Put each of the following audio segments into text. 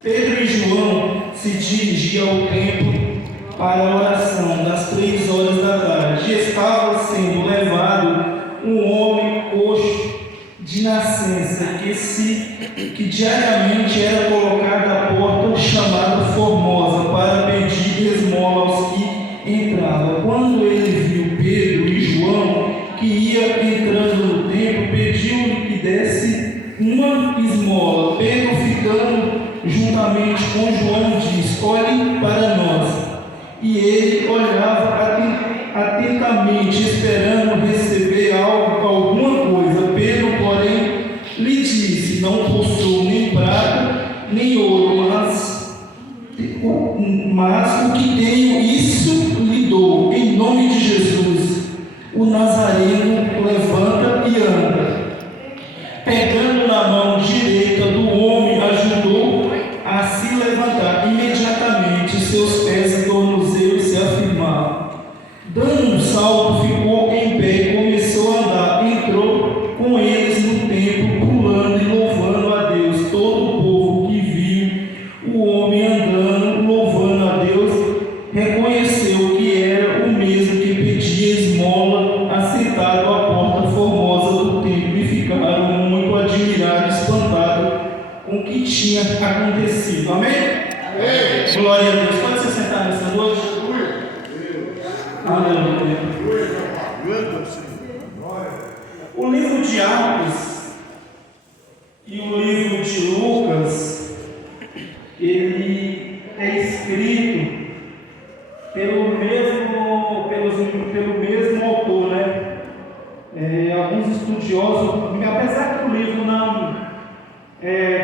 Pedro e João se dirigiam ao templo para a oração das 3 horas da tarde. Estava sendo levado um homem coxo de nascença, que diariamente era colocado à porta chamada Formosa para pedir esmola aos que entravam. Quando ele viu Pedro e João que ia entrando no templo, pediu-lhe que desse uma esmola. Pedro, ficando juntamente com João, disse: olhe para nós. E ele olhava atentamente, esperando receber alguma coisa. Pedro, porém, lhe disse: não possuo nem prata nem ouro, mas o que tenho, isso lhe dou. Em nome de Jesus, o Nazareno, levanta e anda. Pegando na mão direita do homem, ajudou a se levantar. Imediatamente seus pés e tornozelos se afirmaram. Dando um salto, ficou em pé e começou a andar. Entrou com eles no templo, pulando e louvando a Deus. Todo o povo que viu o homem andando, louvando a Deus, reconheceu que era o mesmo que pedia esmola, assentado à porta formosa do templo, e ficaram muito admirados, espantados com o que tinha acontecido. Amém? Amém. Glória a Deus. Pode se sentar nessa noite? Aleluia. O livro de Atos e o livro de Lucas, ele é escrito pelo mesmo autor, né? Alguns estudiosos, apesar que o livro não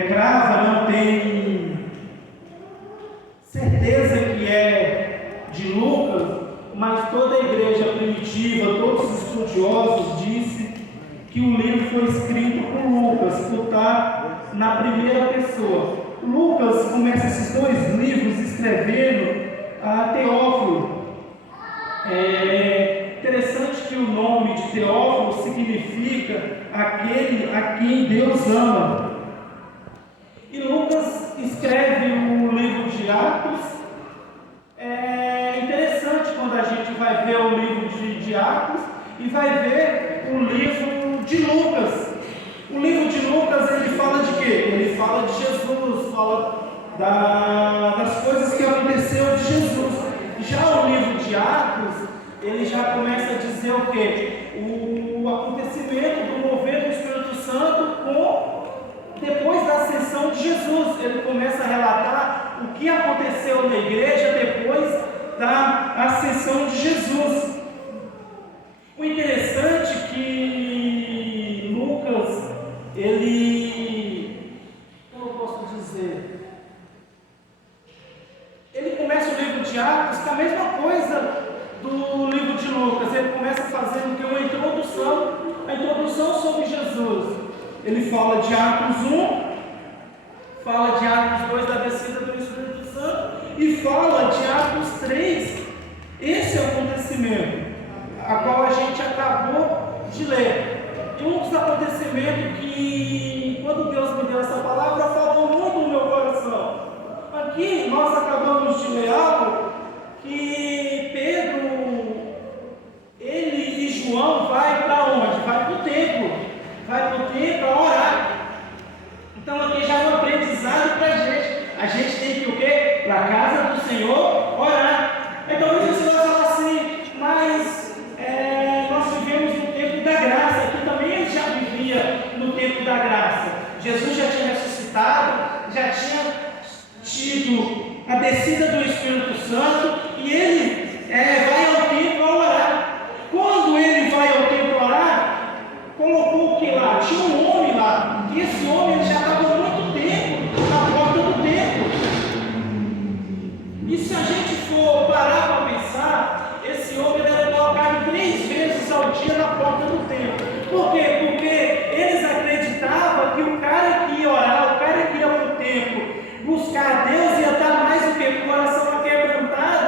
crava, não tem certeza que é de Lucas, mas toda a igreja primitiva, todos os estudiosos dizem que o livro foi escrito por Lucas, por estar na primeira pessoa. Lucas começa esses 2 livros escrevendo a Teófilo. É interessante que o nome de Teófilo significa aquele a quem Deus ama. E Lucas escreve o livro de Atos. É interessante quando a gente vai ver o livro de Atos e vai ver o livro de Lucas. O livro de Lucas, ele fala de quê? Ele fala de Jesus, fala das coisas que aconteceu de Jesus. Já o livro de Atos, ele já começa a dizer o quê? O acontecimento do mover do Espírito Santo depois da ascensão de Jesus. Ele começa a relatar o que aconteceu na igreja depois da ascensão de Jesus. O interessante é que Lucas, como eu posso dizer? Ele começa o livro de Atos com a mesma coisa do livro de Lucas. Ele começa fazendo uma introdução, a introdução sobre Jesus. Ele fala de Atos 1, fala de Atos 2 da descida do Espírito Santo e fala de Atos 3. Esse é o acontecimento a qual a gente acabou de ler. E um dos acontecimentos que, quando Deus me deu essa palavra, falou muito no meu coração. Aqui nós acabamos de ler algo que Pedro, ele e João vai para onde? Vai para o templo. Vai para o templo a orar. Então aqui já é um aprendizado para a gente. A gente tem que ir o quê? Para a casa do Senhor orar. Então você vai falar assim, mas nós vivemos no tempo da graça. Aqui também ele já vivia no tempo da graça. Jesus já tinha ressuscitado, já tinha tido a descida do Espírito Santo e ele vai ao templo a orar. Quando ele vai ao templo a orar, colocou o que lá? Tinha um homem lá, e esse homem já estava há muito tempo na porta do templo. E se a gente for parar para pensar, esse homem era colocado 3 vezes ao dia na porta do templo. Por quê? Porque eles acreditavam que o cara que ia orar, o cara que ia para o templo buscar a Deus, ia estar mais o que? Com o coração aquebrantado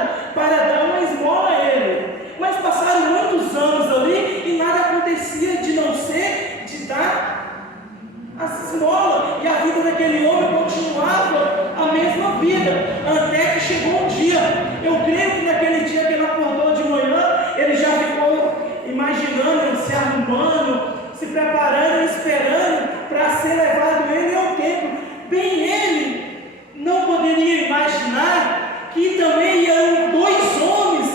Eu creio que naquele dia que ele acordou de manhã, ele já ficou imaginando, se arrumando, se preparando, esperando para ser levado ele ao templo. Bem, ele não poderia imaginar que também iam 2 homens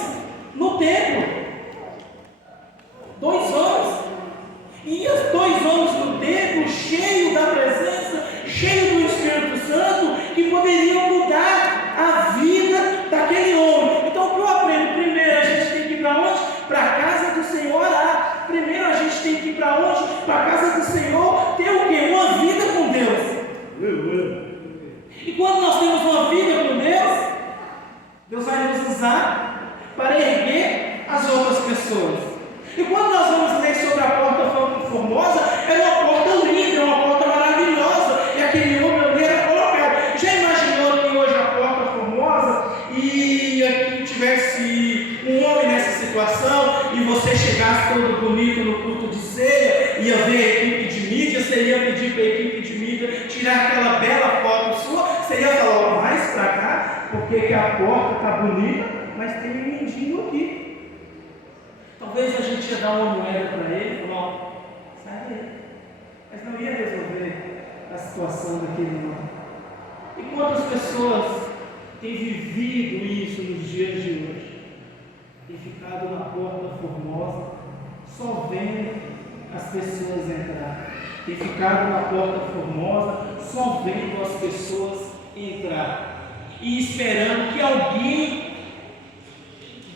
no templo. 2 homens. E os 2 homens no templo, cheio da presença, cheio do Espírito Santo, que poderiam mudar a vida daquele homem. Então, o que eu aprendo? Primeiro, a gente tem que ir para onde? Para a casa do Senhor orar. Primeiro, a gente tem que ir para onde? Para a casa do Senhor ter o quê? Uma vida com Deus. E quando nós temos uma vida com Deus, Deus vai nos usar para erguer as outras pessoas. E quando nós vamos ler sobre a porta formosa, é uma porta linda, é uma porta maravilhosa, e aquele homem ali era colocado. Já imaginou que hoje a porta formosa e aqui tivesse um homem nessa situação, e você chegasse todo bonito no culto de ceia, ia ver a equipe de mídia, você ia pedir para a equipe de mídia tirar aquela bela foto sua, você ia falar, mais para cá, porque que a porta está bonita, mas tem um mendigo aqui. Talvez a gente ia dar uma moeda para ele e falar, sai daí. Mas não ia resolver a situação daquele homem. E quantas pessoas têm vivido isso nos dias de hoje? Tem ficado na porta formosa, só vendo as pessoas entrar. Tem ficado na porta formosa, só vendo as pessoas entrar. E esperando que alguém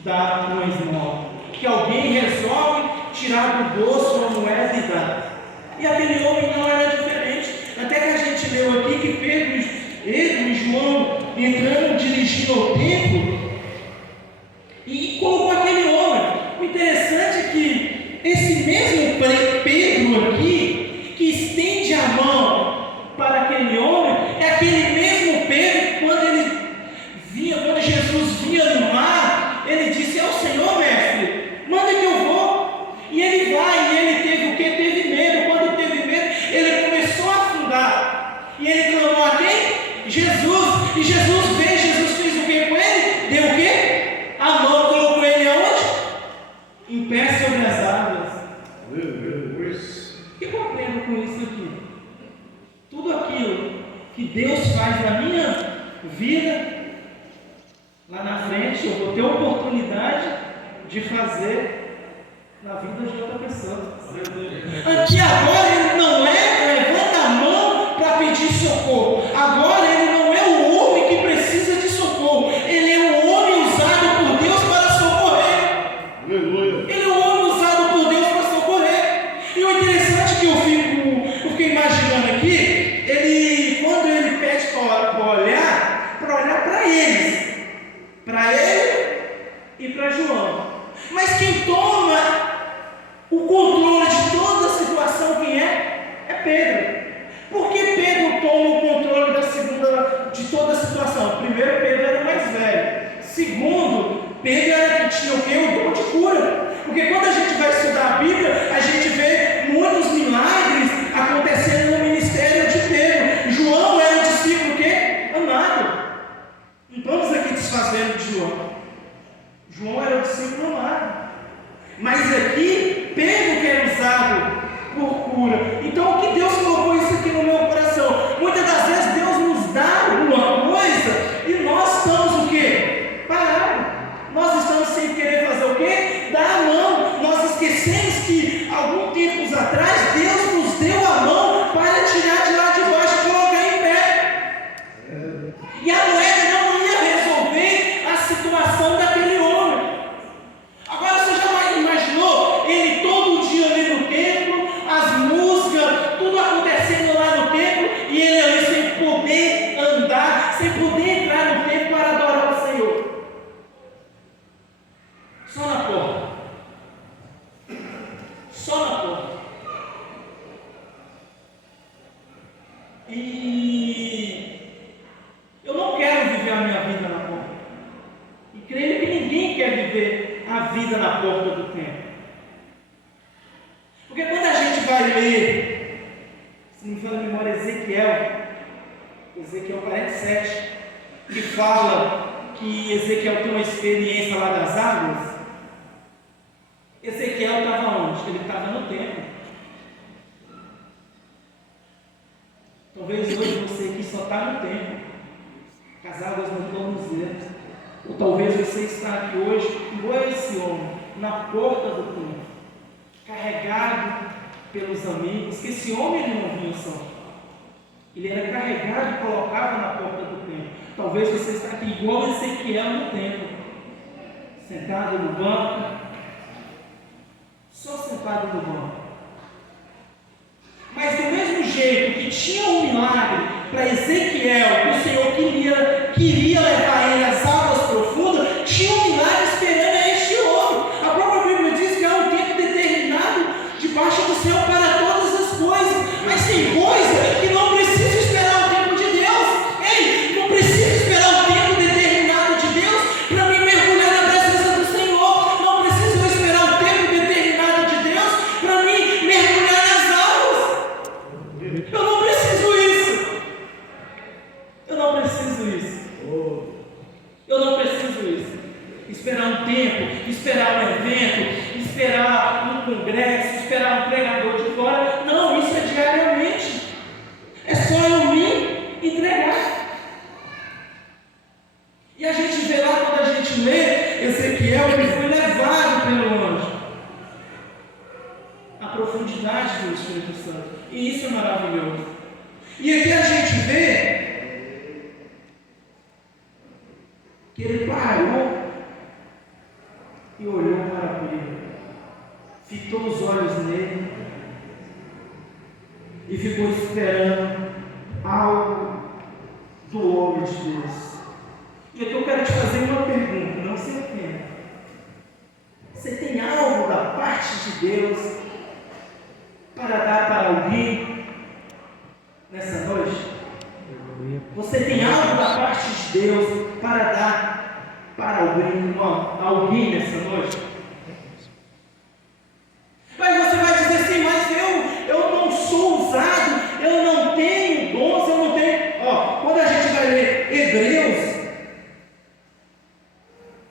dá uma esmola. Que alguém resolve tirar do bolso uma moeda e dar. E aquele homem não era diferente. Até que a gente leu aqui que Pedro e João entrando, dirigindo ao templo e colocou aquele homem. O interessante é que esse mesmo Pedro aqui, que estende a mão para aquele homem, é aquele mesmo Pedro quando ele vinha, quando Jesus vinha no mar, ele disse: é o Senhor, mestre, manda que eu vou. E ele vai, e ele teve o que? Teve medo. Quando teve medo, ele começou a afundar. E ele clamou a quem? Jesus. E Jesus veio, Jesus fez o que com ele? Deu o que? A mão, colocou ele aonde? Em pé sobre as águas. O que eu aprendo com isso aqui? Tudo aquilo que Deus faz na minha vida, lá na frente eu vou ter oportunidade de fazer na vida de outra pessoa. Aqui agora ele não levanta a mão para pedir socorro. Agora ele não é o homem que precisa de socorro. Ele é um homem usado por Deus para socorrer. Ele é um homem usado por Deus para socorrer. E o interessante é que eu fiquei imaginando aqui, quando ele pede para olhar para eles, para ele e para João. Mas quem toma o controle de toda a situação, quem é? É Pedro. Por que Pedro toma o controle de toda a situação? Primeiro, Pedro era mais velho. Segundo, Pedro era que tinha o quê? O dom de cura. Porque quando a gente vai estudar a Bíblia, a gente vê muitos milagres acontecendo no ministério de Pedro. João era um discípulo o quê? Amado. Não estamos aqui desfazendo de João. João era o discípulo amado. Mas aqui, Pedro que é usado por cura. Então, o que Deus colocou isso aqui no meu coração? Muitas das vezes Deus nos dá alguma coisa e nós estamos o quê? Parados. Nós estamos sem querer fazer o quê? Dar a mão. Nós esquecemos que, algum tempos atrás, Deus nos deu a mão para tirar de lá de baixo e colocar em pé. E a moeda não ia resolver a situação daquele homem. Agora você já imaginou ele todo dia ali no templo, as músicas, tudo acontecendo lá no templo, e ele ali sem poder andar, sem poder entrar no templo para adorar o Senhor? Só na porta. Só na porta. E eu não quero viver a minha vida na porta. E creio que ninguém quer viver a vida na porta do templo. Porque quando a gente vai ler, se não me falha a memória, Ezequiel 47, que fala que Ezequiel tem uma experiência lá das águas? Ezequiel estava onde? Ele estava no templo. Talvez hoje você aqui só está no templo, com as águas no tornozelo. Ou talvez você está aqui hoje, igual esse homem, na porta do templo, carregado pelos amigos, que esse homem ele não vinha só. Ele era carregado e colocado na porta do templo. Talvez você está aqui igual Ezequiel no templo, sentado no banco, só sentado no banco. Mas do mesmo jeito que tinha um milagre para Ezequiel, que o Senhor queria levar ele às águas profundas, tinha um milagre esperando a este homem. A própria Bíblia diz que há um tempo determinado debaixo do céu para todas as coisas, mas tem coisa que não precisa esperar o tempo de Deus. Ei, não precisa esperar o tempo determinado de Deus para mim mergulhar na presença do Senhor. Não preciso esperar o tempo determinado de Deus para mim mergulhar nas águas. Eu não preciso isso. Eu não preciso isso. Eu não preciso isso. Esperar um tempo, esperar um evento, esperar um congresso, esperar um pregador de fora. Não, isso é diariamente. É só eu me entregar. E a gente vê lá, quando a gente lê Ezequiel, ele foi levado pelo anjo à profundidade do Espírito Santo. E isso é maravilhoso. E aqui a gente vê que ele parou e olhou para ele, fitou os olhos nele e ficou esperando algo do homem de Deus. E aqui eu quero te fazer uma pergunta, não se ofenda. Você tem algo da parte de Deus para dar para alguém nessa noite? Você tem algo da parte de Deus para dar para alguém nessa noite? Mas você vai dizer assim, mas eu não sou usado, eu não tenho dons, eu não tenho. Quando a gente vai ler Hebreus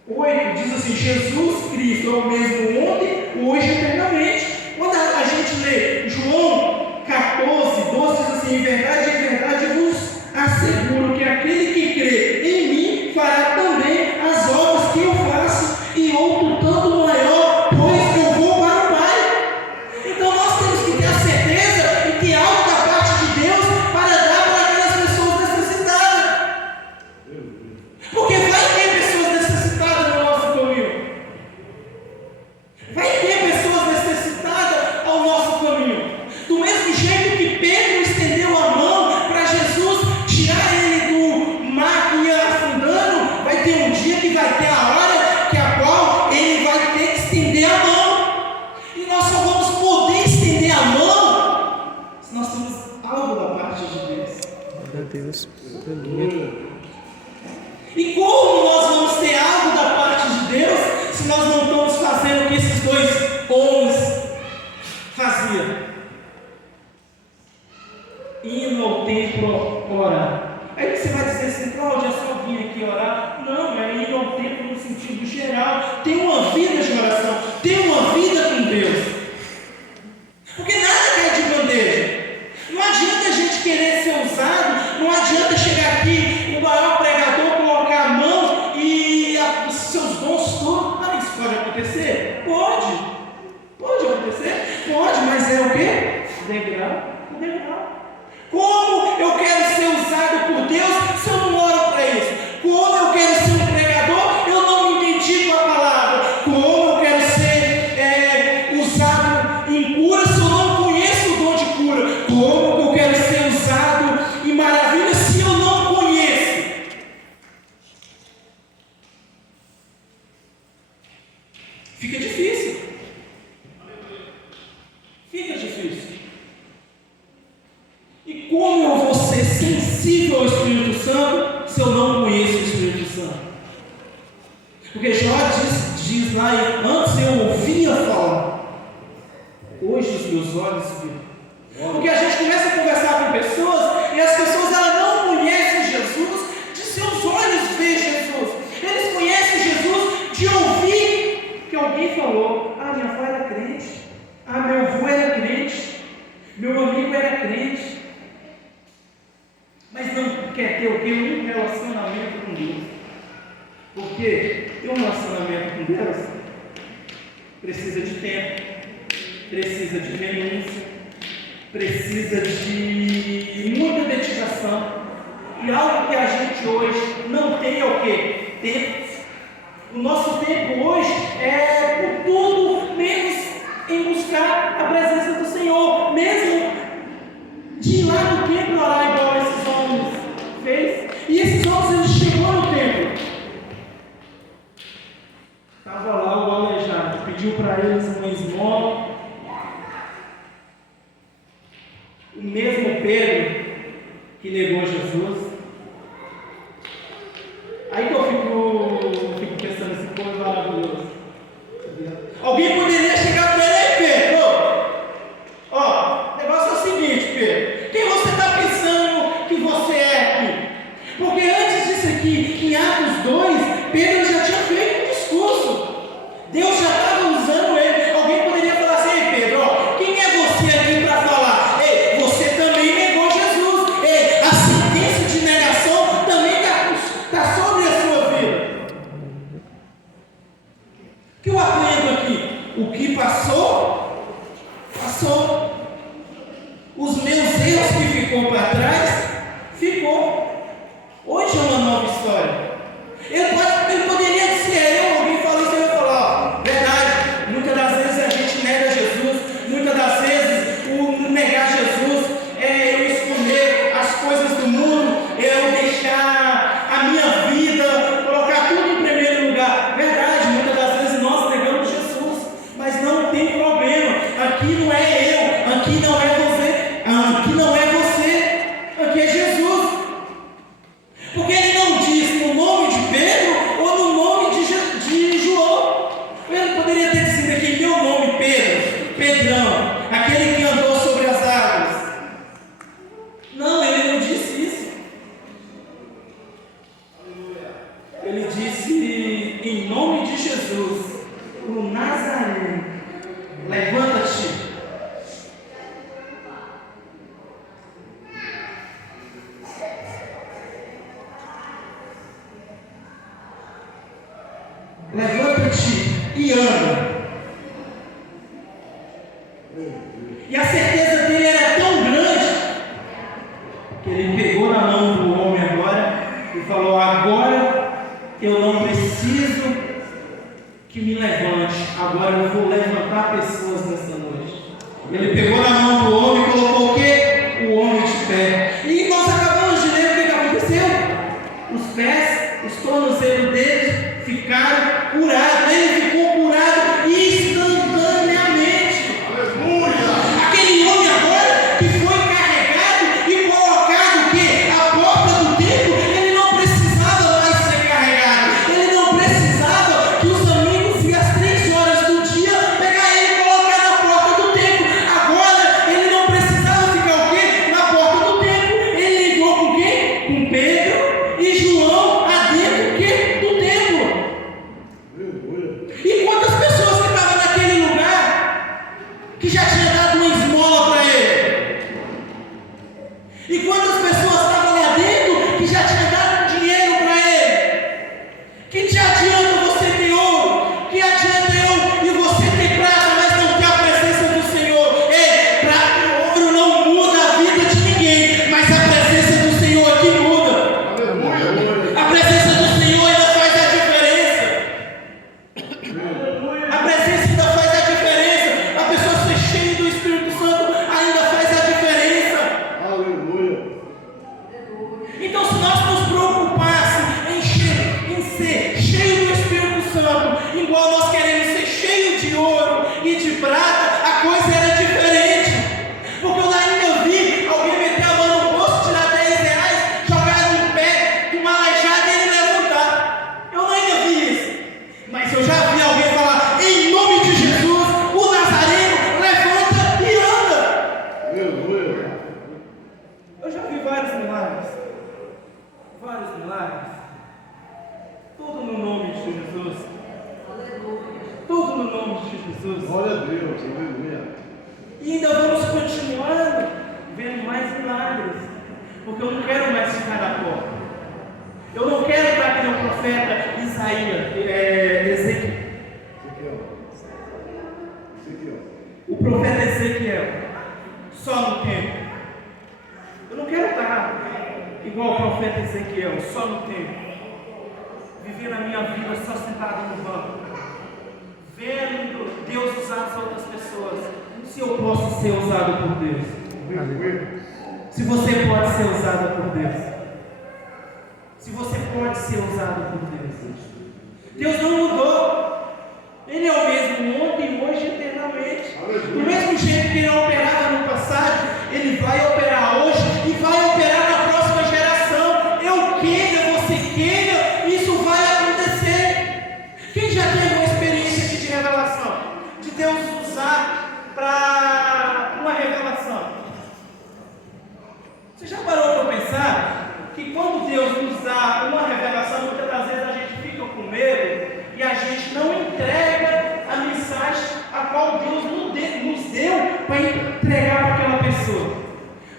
8, diz assim, Jesus Cristo é o mesmo ontem, hoje e eternamente. Quando a gente lê João 14, 12, diz assim, em verdade vos asseguro que aquele que crê em mim fará também as obras que eu faço, e outro tanto maior, pois eu vou para o Pai. Então nós temos que ter a certeza e ter algo da parte de Deus para dar para aquelas pessoas necessitadas. Porque vai ter pessoas necessitadas no nosso caminho. Vai ter pessoas necessitadas ao nosso caminho. Do mesmo jeito que Pedro estendeu a mão para Jesus tirar ele do mar que ia afundando, vai ter um dia que vai ter a hora que a qual ele vai ter que estender a mão. E nós só vamos poder estender a mão se nós temos algo da parte de Deus. Meu Deus. E como nós vamos ter algo da parte de Deus se nós não estamos fazendo o que esses dois homens faziam? Indo ao templo orar. Aí você vai dizer assim, Cláudia, é só vir aqui orar? Não, é ir ao templo no sentido geral. Tem uma vida de oração, tem uma vida com Deus. Porque nada cai de bandeja. Não adianta a gente querer ser usado, não adianta chegar aqui, o maior pregador, colocar a mão e os seus dons todos. Isso pode acontecer? Pode acontecer? Pode, mas é o quê? Degrau. Como eu quero ser usado por Deus se eu não oro para isso? Como eu quero ser um pregador, eu não me dedico à palavra? Como eu quero ser usado em cura se eu não conheço o dom de cura? Como eu quero ser usado em maravilha se eu não conheço? Fica difícil. E como eu vou ser sensível ao Espírito Santo se eu não conheço o Espírito Santo? Porque Jó diz lá, antes eu ouvia falar, hoje os meus olhos viram. Porque a gente começa a conversar com pessoas e as pessoas elas não conhecem Jesus, de seus olhos vê Jesus. crente, mas não quer ter o quê? Um relacionamento com Deus. Porque ter um relacionamento com Deus precisa de tempo, precisa de renúncia, precisa de muita dedicação. E algo que a gente hoje não tem é o quê? Tempo. O nosso tempo hoje é por tudo menos em buscar a presença do Senhor, mesmo de ir lá no templo orar igual esses homens fez. E esses homens, eles chegou no templo, estava lá o aleijado, pediu para eles uma esmola. O mesmo Pedro que negou Jesus. Aí que eu fico pensando, esse povo é maravilhoso. Alguém poderia chegar para ele: ei, Pedro, ó, o negócio é o seguinte, Pedro, quem você está pensando que você é aqui? Porque antes disso aqui, em Atos 2, Pedro já tinha feito um discurso, Deus já estava usando ele. Alguém poderia falar assim: ei, Pedro, ó, quem é você aqui para falar? Ei, você também negou Jesus. Ei, a sentença de negação também está sobre a sua vida. O que eu aprendo aqui? O que passou, passou. Os meus erros que ficou para trás, ficou. Hoje é uma nova história. Ele poderia ser alguém fala isso, eu vou falar, ó, verdade, muitas das vezes a gente nega Jesus, muitas das vezes o negar Jesus é eu esconder as coisas do mundo, eu deixar a minha vida, colocar tudo em primeiro lugar. Verdade, muitas das vezes nós negamos Jesus, mas não tem problema. Aqui não é eu, aqui não é você, aqui não é você, aqui é Jesus. Porque ele não diz no nome de Pedro ou no nome de João. Ele poderia ter dito aqui: meu nome, Pedro, Pedrão, aquele que andou sobre as águas. Não, ele não disse isso. Ele disse: em nome de Jesus, o Nazareno, levanta-te. Levanta-te e anda. E a certeza dele era tão grande que ele pegou na mão do homem agora e falou: agora eu não preciso que me levante, agora eu vou levantar pessoas nessa noite. Ele pegou na mão do homem e colocou o quê? O homem de pé. E nós acabamos de ler o que aconteceu. Os pés, os tornozelos dele ficaram curados. Ele ficou curado instantaneamente. Aleluia! Aquele homem agora que foi carregado e colocado o quê? À porta do templo, ele não precisava mais ser carregado. Ele não precisava que os amigos e às 3 horas do dia pegar ele e colocar na porta do templo. Agora ele não precisava ficar o quê? Na porta do templo. Ele ligou com quem? Com Pedro e João adentro o quê? Do templo. E quantas pessoas que estavam naquele lugar que já tinha dado uma esmola para ele? E quantas pessoas estavam lá dentro que já tinha dado dinheiro para ele? Que te adianta você ter ouro? Que adianta eu e você ter prata, mas não ter a presença do Senhor? Ei, prata e ouro não muda a vida de ninguém, mas a presença do Senhor é que muda. A presença do Senhor ainda faz a diferença. A presença ainda faz a diferença. A pessoa ser cheia do Espírito Santo ainda faz a diferença. Aleluia. Então, se nós nos preocupassemos em ser cheio do Espírito Santo, igual nós queremos ser cheio de ouro e de prata, a coisa era diferente. Porque eu ainda vi alguém meter a mão no bolso, tirar 10 reais, jogar no pé de uma aleijada e ele levantar. Eu ainda vi isso. Mas eu já vi alguém falar: em nome de Jesus, o Nazareno levanta e anda. Aleluia. Eu já vi vários milagres. Vários milagres. Tudo no nome de Jesus. Tudo no nome de Jesus. Glória a Deus. Aleluia. E ainda vamos continuando vendo milagres, porque eu não quero mais ficar na porta. Eu não quero estar aqui no profeta Ezequiel. O profeta Ezequiel, só no templo. Eu não quero estar igual o profeta Ezequiel, só no templo. Viver a minha vida só sentado no banco, vendo Deus usar as outras pessoas. Se eu posso ser usado por Deus, se você pode ser usado por Deus, se você pode ser usado por Deus, Deus não mudou. Ele é o mesmo ontem, hoje e eternamente. Do mesmo jeito que Ele operava no passado, Ele vai operar hoje e vai operar na próxima geração. Eu queira, você queira, isso vai acontecer. Quem já teve uma experiência de revelação? De Deus usar para uma revelação? Você já parou para pensar que quando Deus nos dá uma revelação, muitas das vezes a gente fica com medo e a gente não entrega a mensagem a qual Deus nos deu para entregar para aquela pessoa?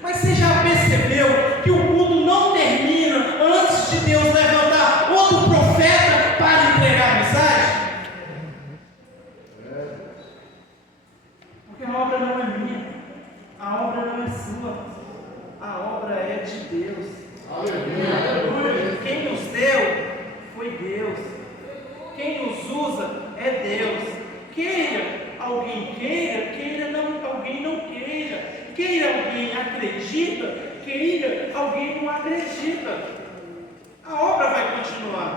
Mas você já percebeu que o mundo não termina antes de Deus levantar outro profeta para entregar a mensagem? Porque a obra não é minha, a obra não é sua, a obra é de Deus. Quem nos deu foi Deus. Quem nos usa é Deus. Queira alguém queira alguém não queira. Queira alguém acredita, queira alguém não acredita. A obra vai continuar.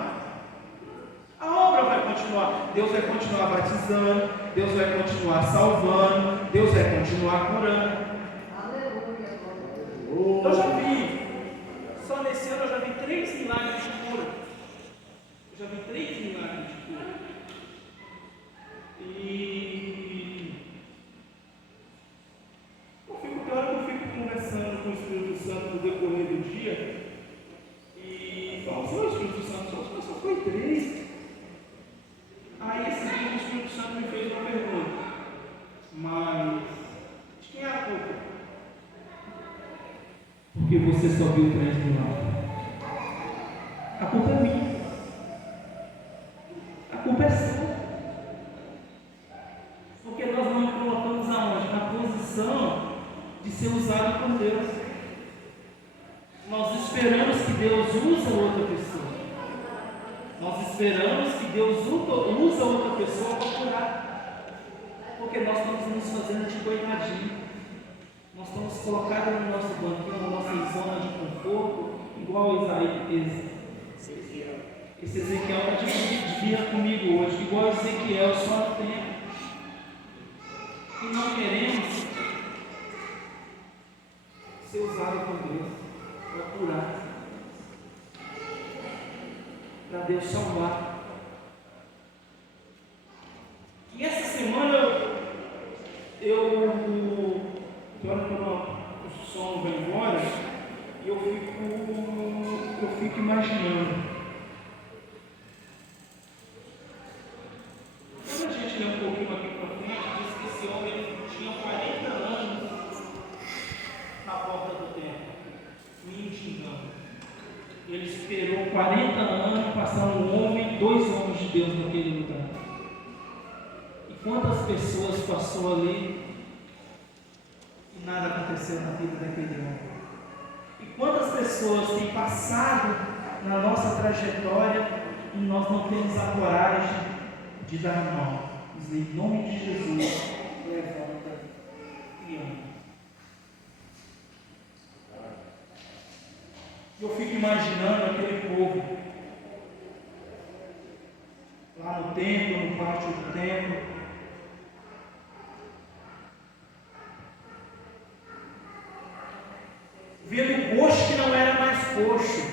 A obra vai continuar. Deus vai continuar batizando, Deus vai continuar salvando, Deus vai continuar curando. Eu já vi, só nesse ano eu já vi 3 milagres de cura. Eu já vi 3 milagres de cura. E tem hora que eu fico conversando com o Espírito Santo no decorrer do dia e falo, foi o Espírito Santo, só foi 3. Aí esse dia o Espírito Santo me fez uma pergunta, mas de quem é a culpa? Porque você só viu 3 milagres. A culpa é minha. A culpa é sua. Porque nós não nos colocamos aonde? Na posição de ser usado por Deus. Nós esperamos que Deus use outra pessoa. Nós esperamos que Deus use outra pessoa para curar. Porque nós estamos nos fazendo de coitadinho. Nós estamos colocados no nosso banquinho, na nossa zona de conforto, igual esse Ezequiel devia comigo hoje, igual Ezequiel, só no tempo. E não queremos ser usado por Deus para curar, para Deus salvar. E essa semana o sono vai embora e eu fico imaginando. Quando a gente lê um pouquinho aqui para frente, diz que esse homem tinha 40 anos na porta do templo, mendigando. Ele esperou 40 anos, passando um homem, 2 homens de Deus naquele lugar. E quantas pessoas passou ali e nada aconteceu na vida daquele homem? E quantas pessoas têm passado na nossa trajetória e nós não temos a coragem de dar a mão? Dizer, em nome de Jesus, levanta e anda. Eu fico imaginando aquele povo lá no templo, no pátio do templo, vendo coxo que não era mais coxo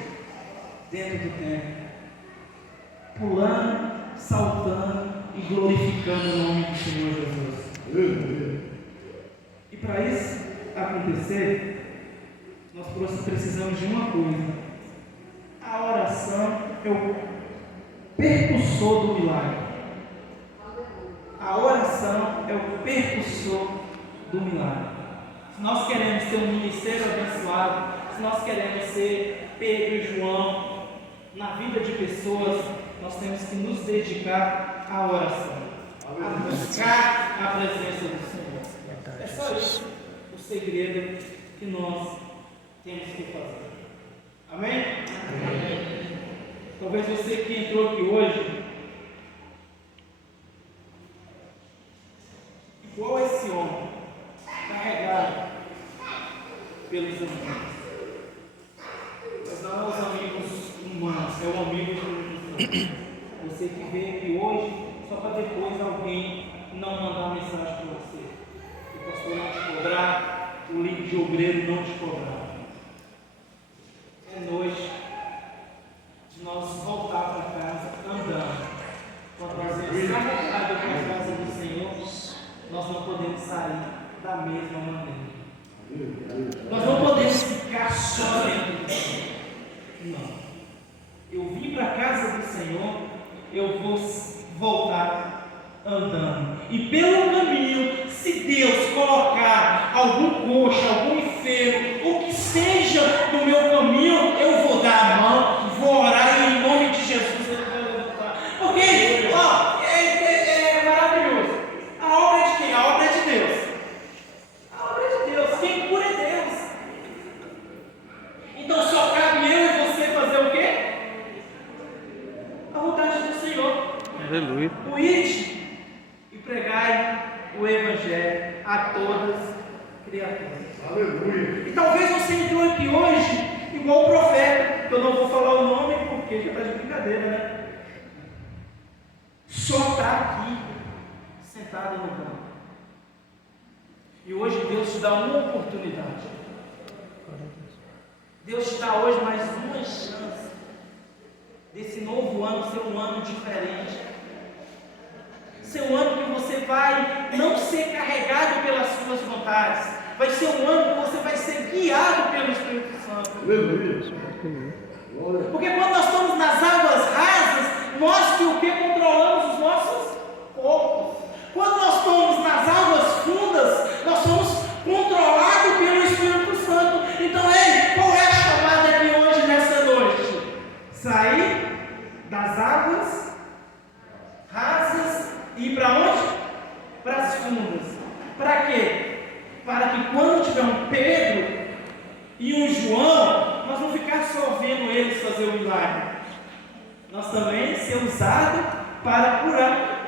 dentro do templo, pulando, saltando e glorificando o nome do Senhor Jesus. E para isso acontecer, nós precisamos de uma coisa: a oração é o percussor do milagre. A oração é o percussor do milagre. Se nós queremos ser um ministério abençoado, se nós queremos ser Pedro e João na vida de pessoas, nós temos que nos dedicar à oração, a buscar a presença do Senhor. É só isso o segredo que nós temos que fazer. Amém? Amém. Talvez você que entrou aqui hoje, igual esse homem, carregado pelos amigos. Mas não é os amigos humanos, é o amigo de você que veio aqui hoje só para depois alguém não mandar mensagem para você. O pastor não te cobrar, o link de obreiro não te cobrar. É noite de nós voltar para casa andando. Quando nós vamos carregados para a casa do Senhor, nós não podemos sair da mesma maneira. Nós não podemos ficar só dentro do Senhor. Não. Eu vim para a casa do Senhor, eu vou voltar andando. E pelo caminho, se Deus colocar algum coxo, algum enfermo, o que seja no meu caminho, eu vou dar a mão, vou orar e em nome de Jesus ele vai levantar. Porque, ó, é maravilhoso. A obra é de quem? A obra é de Deus. A obra é de Deus. Quem cura é Deus. Então só cabe eu e você fazer o quê? A vontade do Senhor. Aleluia. O ide e pregai o Evangelho a todas as criaturas. Aleluia. E talvez você entrou aqui hoje igual o profeta, que eu não vou falar o nome porque já está de brincadeira, né? Só está aqui, sentado no banco. E hoje Deus te dá uma oportunidade. Deus te dá hoje mais uma chance desse novo ano ser um ano diferente. Ser um ano que você vai não ser carregado pelas suas vontades. Vai ser um ano que você vai ser guiado pelo Espírito Santo. Porque quando nós estamos nas águas rasas, nós que o que controlamos os nossos corpos. Quando nós estamos nas águas fundas, nós somos controlados pelo Espírito Santo. Então, qual é a chamada aqui hoje, nessa noite? Sair das águas rasas e ir para onde? Para as fundas. Para quê? Para que quando tiver um Pedro e um João, nós não ficar só vendo eles fazer o milagre. Nós também ser usado para curar.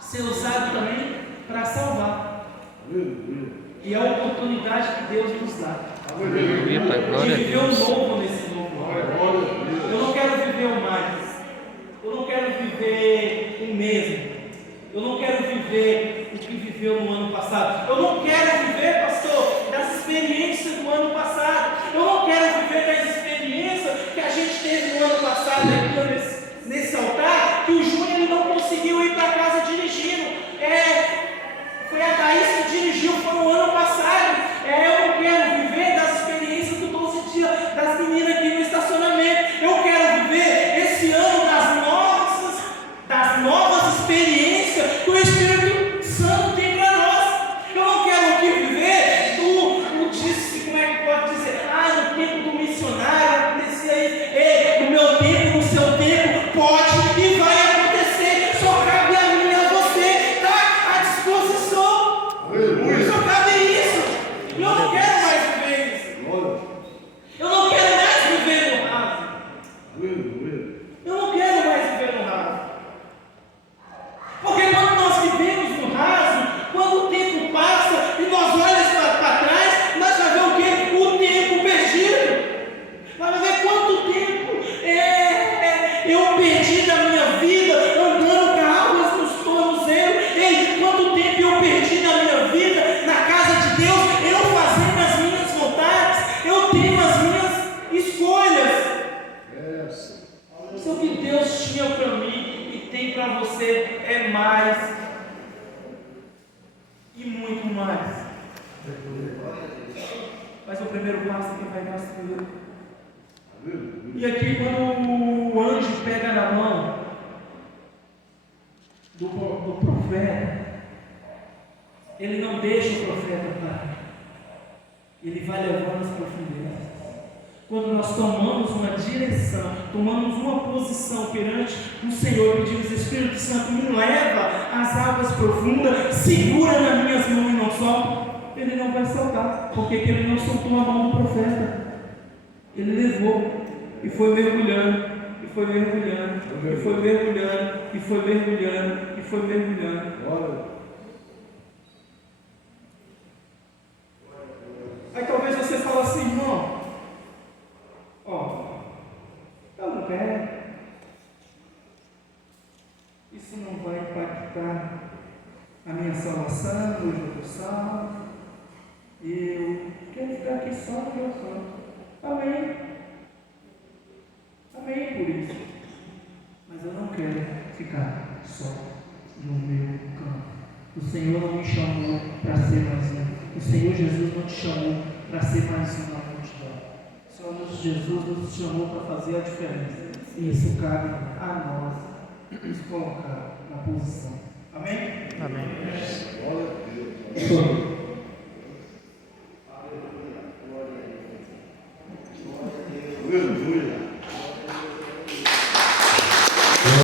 Ser usado também para salvar. E é a oportunidade que Deus nos dá. De viver o novo nesse novo ano. Eu não quero viver o mais. Eu não quero viver o mesmo. Eu não quero viver o que viveu no ano passado. Eu não quero viver, pastor, das experiências do ano passado. Eu não quero viver das experiências que a gente teve no ano passado aqui nesse altar, que o Júnior ele não conseguiu ir para casa dirigindo. Foi a Thaís que dirigiu, foi no ano passado. Eu não quero viver das experiências do 12 dias das meninas aqui no estacionamento. Eu quero viver esse ano das novas experiências que o Espírito Santo tem para nós. Eu não quero aqui viver como é que pode dizer? No tempo do missionário, acontecer no meu tempo, no seu tempo, pode e vai acontecer. Só cabe a mim e a você estar à disposição. Aleluia. Só cabe isso. Eu não quero mais viver isso. Eu não quero mais viver no raso. Eu não quero mais viver no raso. Porque quando nós vivemos no raso, quando o tempo passa e nós olhamos para trás, nós vamos ver o quê? O tempo perdido. Nós vamos ver quanto tempo eu perdi da minha vida andando com águas nos tornozelos. Quanto tempo eu perdi da minha vida na casa de Deus, eu fazendo as minhas vontades, eu tenho as minhas escolhas. Isso é o que Deus tinha para mim e tem para você, é mais e muito mais. Mas o primeiro passo é que vai dar seguro. E aqui quando o anjo pega na mão do profeta, Ele não deixa o profeta parar. Ele vai levando as profundezas. Quando nós tomamos uma direção, tomamos uma posição perante o Senhor, pedimos: Espírito Santo, me leva às águas profundas, segura nas minhas mãos e não solta. Ele não vai soltar, porque ele não soltou a mão do profeta. Ele levou e foi mergulhando, e foi mergulhando, e foi mergulhando, e foi mergulhando, e foi mergulhando. Aí talvez você fale assim: irmão, eu não quero. Isso não vai impactar a minha salvação, hoje eu estou salvo. Eu quero ficar aqui só no meu canto. Amém. Amém por isso. Mas eu não quero ficar só no meu canto. O Senhor não me chamou para ser mais um. O Senhor Jesus não te chamou para ser mais um na multidão. O Senhor Jesus nos chamou para fazer a diferença. E isso cabe a nós nos colocar na posição. Amém? Amém. Glória a Deus.